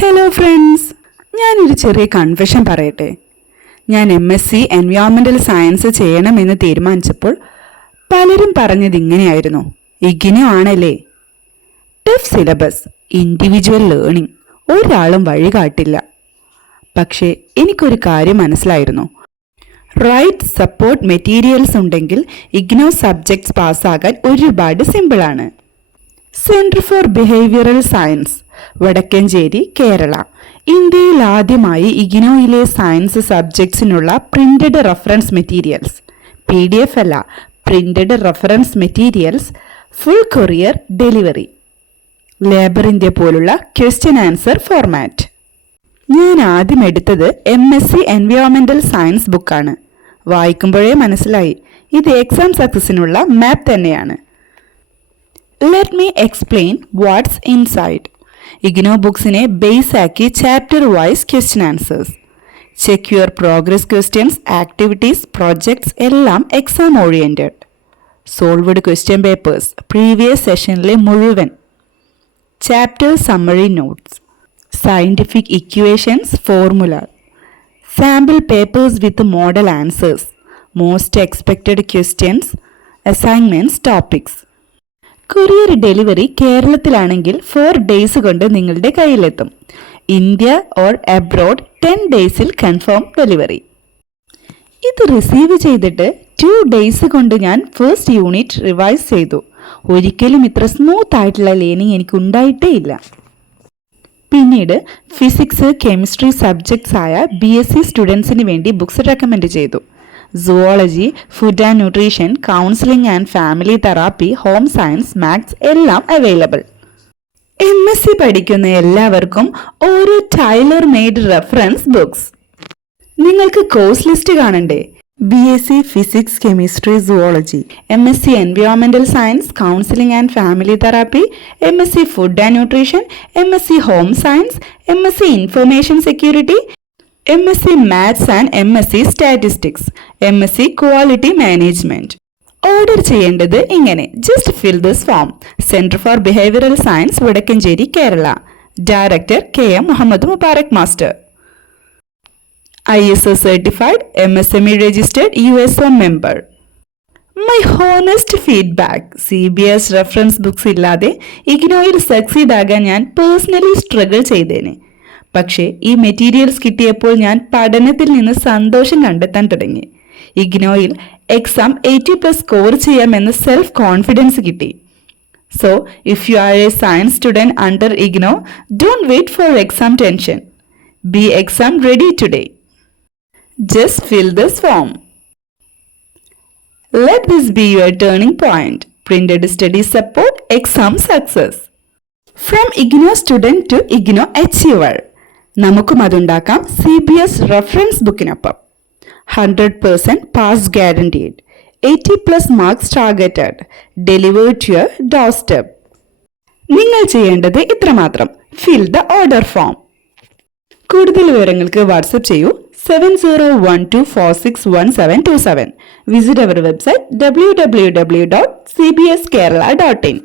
Hello friends ഞാനൊരു ചെറിയ confession പറയട്ടെ. ഞാൻ എം എസ് സി എൻവയോൺമെന്റൽ സയൻസ് ചെയ്യണമെന്ന് തീരുമാനിച്ചപ്പോൾ പലരും പറഞ്ഞത് ഇങ്ങനെയായിരുന്നു. ഇങ്ങനെ ആണല്ലേ ടഫ് സിലബസ് ഇൻഡിവിജ്വൽ ലേണിംഗ് ഒരാളും വഴി കാട്ടില്ല. പക്ഷേ എനിക്കൊരു കാര്യം മനസ്സിലായിരുന്നു. റൈറ്റ് സപ്പോർട്ട് മെറ്റീരിയൽസ് ഉണ്ടെങ്കിൽ ഇഗ്നോ സബ്ജക്ട്സ് പാസ്സാകാൻ ഒരുപാട് സിമ്പിളാണ് centre for behavioural science Vadakkanchery Kerala. ഇന്ത്യയിൽ ആദ്യമായി ഇഗ്നോയിലെ science സബ്ജക്ട്സിനുള്ള printed reference materials P D F അല്ല printed reference materials full courier delivery India പോലുള്ള ക്വസ്റ്റ്യൻ ആൻസർ ഫോർമാറ്റ് ഞാൻ ആദ്യം എടുത്തത് എം എസ് സി എൻവയോൺമെന്റൽ സയൻസ് ബുക്കാണ് വായിക്കുമ്പോഴേ മനസ്സിലായി. ഇത് എക്സാം സക്സസിനുള്ള മാപ്പ് തന്നെയാണ്. Let me explain what's inside IGNOU ബുക്സിനെ base ആക്കി chapter wise question answers check your progress questions activities projects എല്ലാം exam oriented solved question papers previous സെഷനിലെ മുഴുവൻ. Chapter summary notes scientific equations formula sample papers with model answers most expected questions assignments topics courier delivery കേരളത്തിലാണെങ്കിൽ four days കൊണ്ട് നിങ്ങളുടെ കയ്യിലെത്തും. India or abroad ten ഡേയ്സിൽ confirm delivery ഇത് receive ചെയ്തിട്ട് two days കൊണ്ട് ഞാൻ ഫസ്റ്റ് യൂണിറ്റ് റിവൈസ് ചെയ്തു. ഒരിക്കലും ഇത്ര സ്മൂത്ത് ആയിട്ടുള്ള ലേണിംഗ് എനിക്ക് ഉണ്ടായിട്ടേ ഇല്ല. പിന്നീട് ഫിസിക്സ് കെമിസ്ട്രി സബ്ജക്ട്സ് ആയ ബി എസ് സി സ്റ്റുഡൻസിന് വേണ്ടി ബുക്സ് റെക്കമെൻഡ് ചെയ്തു. Zoology food and nutrition counselling and family therapy home science maths എല്ലാം അവൈലബിൾ എം എസ് സി പഠിക്കുന്ന എല്ലാവർക്കും ഓരോ ടൈലർ മെയ്ഡ് റെഫറൻസ് ബുക്സ് നിങ്ങൾക്ക് കോഴ്സ് ലിസ്റ്റ് കാണണ്ടേ? B S C physics chemistry zoology M S C എൻവയോൺമെന്റൽ science counselling and family therapy M S C food and nutrition M S C home science M S C information security M S C maths and M S C statistics M S C quality management order ചെയ്യേണ്ടത് ഇങ്ങനെ. Just fill this form centre for behavioural science Vadakkanchery Kerala director K M Muhammad Mubarak master I S O certified M S M E registered U S O member my honest feedback C B S reference books ഇല്ലാതെ ഇഗ്നോയിൽ succeed ആകാൻ ഞാൻ personally struggle ചെയ്തേനെ. പക്ഷേ ഈ materials കിട്ടിയപ്പോൾ ഞാൻ പഠനത്തിൽ നിന്ന് സന്തോഷം കണ്ടെത്താൻ തുടങ്ങി. ഇഗ്നോയിൽ എക്സാം എയ്റ്റി പ്ലസ് സ്കോർ ചെയ്യാമെന്ന് സെൽഫ് കോൺഫിഡൻസ് കിട്ടി. So if you are a science student under IGNOU don't wait for exam tension. Be exam ready today. Just fill this form. Let this be your turning point. Printed study support exam success. From IGNOU student to IGNOU achiever. നമുക്കും അതുണ്ടാക്കാം C B S reference ബുക്കിനൊപ്പം hundred percent pass guaranteed eighty plus marks targeted delivered your doorstep നിങ്ങൾ ചെയ്യേണ്ടത് ഇത്രമാത്രം. Fill the order form കൂടുതൽ വിവരങ്ങൾക്ക് WhatsApp ചെയ്യൂ. Seven zero one two four six one seven two seven visit our website W W W dot C B S Kerala dot in